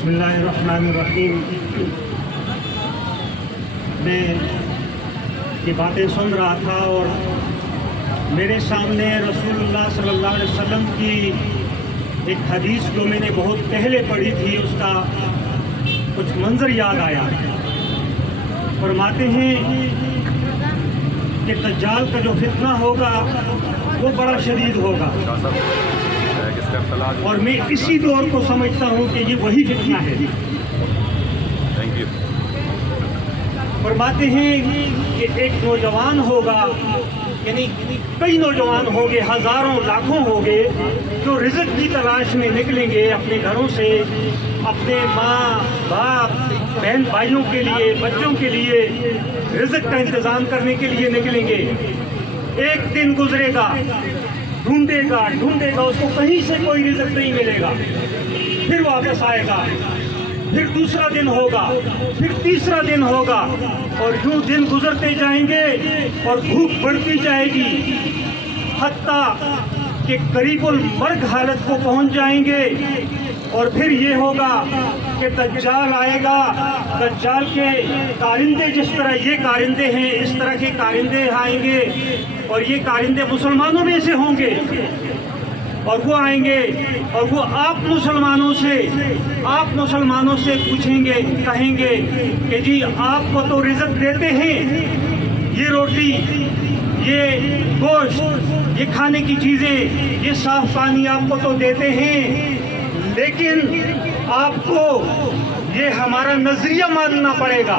बिस्मिल्लाहिर्रहमानिर्रहीम। मैं ये बातें सुन रहा था और मेरे सामने रसूलुल्लाह सल्लल्लाहु अलैहि वसल्लम की एक हदीस जो मैंने बहुत पहले पढ़ी थी, उसका कुछ मंजर याद आया। फरमाते हैं कि दज्जाल का जो फितना होगा वो बड़ा शदीद होगा, और मैं इसी दौर को समझता हूँ कि ये वही फितना है। फरमाते हैं कि एक नौजवान होगा, यानी कई नौजवान होंगे, हजारों लाखों होंगे, जो रिज़्क़ की तलाश में निकलेंगे अपने घरों से, अपने माँ बाप बहन भाइयों के लिए, बच्चों के लिए रिज़्क़ का इंतज़ाम करने के लिए निकलेंगे। एक दिन गुजरेगा, ढूंढेगा, उसको कहीं से कोई रिज़्क़ नहीं मिलेगा, फिर वापस आएगा, फिर दूसरा दिन होगा, फिर तीसरा दिन होगा, और यूं दिन गुजरते जाएंगे और भूख बढ़ती जाएगी, हत्ता कि करीबुल मर्ग हालत को पहुंच जाएंगे। और फिर ये होगा कि दज्जाल आएगा, दज्जाल के कारिंदे जिस तरह ये कारिंदे हैं, इस तरह के कारिंदे आएंगे, और ये कारिंदे मुसलमानों में से होंगे, और वो आएंगे और वो आप मुसलमानों से पूछेंगे, कहेंगे कि जी आपको तो रिज़्क़ देते हैं, ये रोटी, ये गोश्त, ये खाने की चीज़ें, ये साफ पानी आपको तो देते हैं, लेकिन आपको ये हमारा नजरिया मानना पड़ेगा,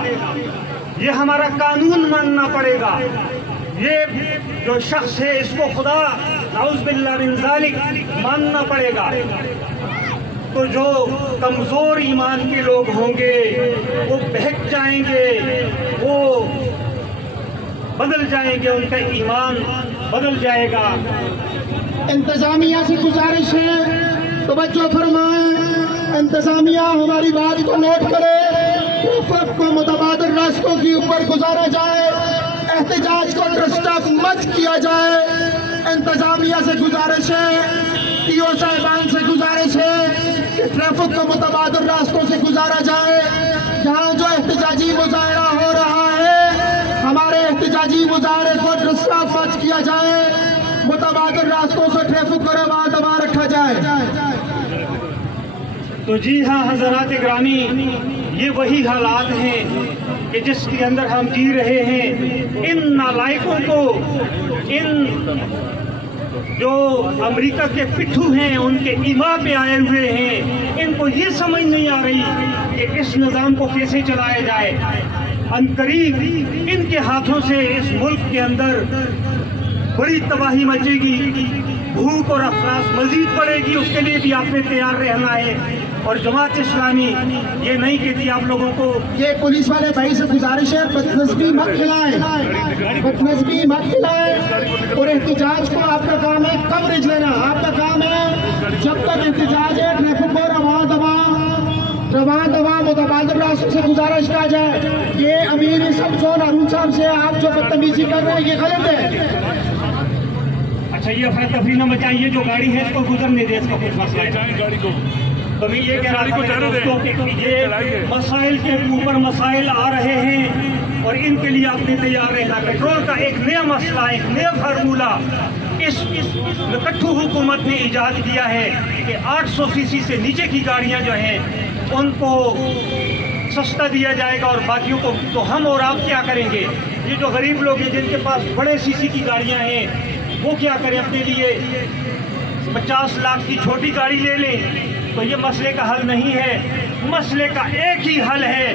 ये हमारा कानून मानना पड़ेगा, ये जो शख्स है इसको खुदा नाउज़ बिल्लाह मिन ज़ालिक मानना पड़ेगा। तो जो कमज़ोर ईमान के लोग होंगे वो बहक जाएंगे, वो बदल जाएंगे, उनका ईमान बदल जाएगा। इंतजामिया से गुजारिश है, तवज्जो फरमाएं, इंतजामिया हमारी बात को नोट करे, वफद को मुतबादिल रास्तों के ऊपर गुजारा जाए, एहतजाज को डिस्टर्ब मत किया जाए। इंतजामिया से गुजारिश है, टीओ साहिबान से गुजारिश है कि ट्रैफिक को मुतबादिल रास्तों से गुजारा जाए। जहाँ जो एहतजाजी मुजाहरा हो रहा है, हमारे एहतजाजी मुजाहरे को डिस्टर्ब मत किया जाए, मुतबादिल रास्तों से ट्रैफिक को रवा दबा रखा जाए। तो जी हाँ हज़रात ग्रामी, ये वही हालात हैं कि जिसके अंदर हम जी रहे हैं। इन नालायकों को, इन जो अमेरिका के पिट्ठू हैं, उनके ईमा पे आए हुए हैं, इनको ये समझ नहीं आ रही कि इस निज़ाम को कैसे चलाया जाए। अनकरीब इनके हाथों से इस मुल्क के अंदर बड़ी तबाही मचेगी, भूख और अफलास मजीद बढ़ेगी, उसके लिए भी आपने तैयार रहना है। और जमात इस्लामी ये नहीं कहती आप लोगों को, ये पुलिस वाले भाई से गुजारिश है, बदनज़मी मत खिलाएं, और एहतजाज को आपका काम है कवरेज लेना, आपका काम है जब तक एहतजाज है ट्रैफिक को रवा दवा मुतबादिल रास्तों से गुजारिश किया जाए। ये अमीर सब जोन अरुण साहब से आप जो बदतमीजी कर रहे हैं ये गलत है। अच्छा ये अफरा तफरी न मचाइए, जो गाड़ी है इसको गुजरने दे, इसका कुछ मसला है गाड़ी को। तो मैं ये कह रहा था दोस्तों कि ये मसाइल के ऊपर मसाइल आ रहे हैं और इनके लिए आपने तैयार रहना। पेट्रोल का एक नया मसला, एक नया फार्मूला इस कट्ठू हुकूमत ने ईजाद किया है कि 800 सीसी से नीचे की गाड़ियां जो हैं उनको सस्ता दिया जाएगा, और बाकियों को तो हम और आप क्या करेंगे? ये जो गरीब लोग हैं जिनके पास बड़े सीसी की गाड़ियां हैं वो क्या करें? अपने लिए 50 लाख की छोटी गाड़ी ले लें? तो ये मसले का हल नहीं है। मसले का एक ही हल है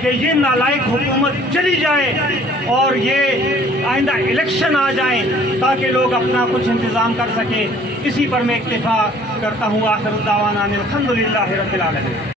कि ये नालायक हुकूमत चली जाए और ये आइंदा इलेक्शन आ जाए ताकि लोग अपना कुछ इंतज़ाम कर सकें। इसी पर मैं इक्तिफा करता हूँ। आखिर दावाना अनिल हम्दुलिल्लाहि रब्बिल आलमीन।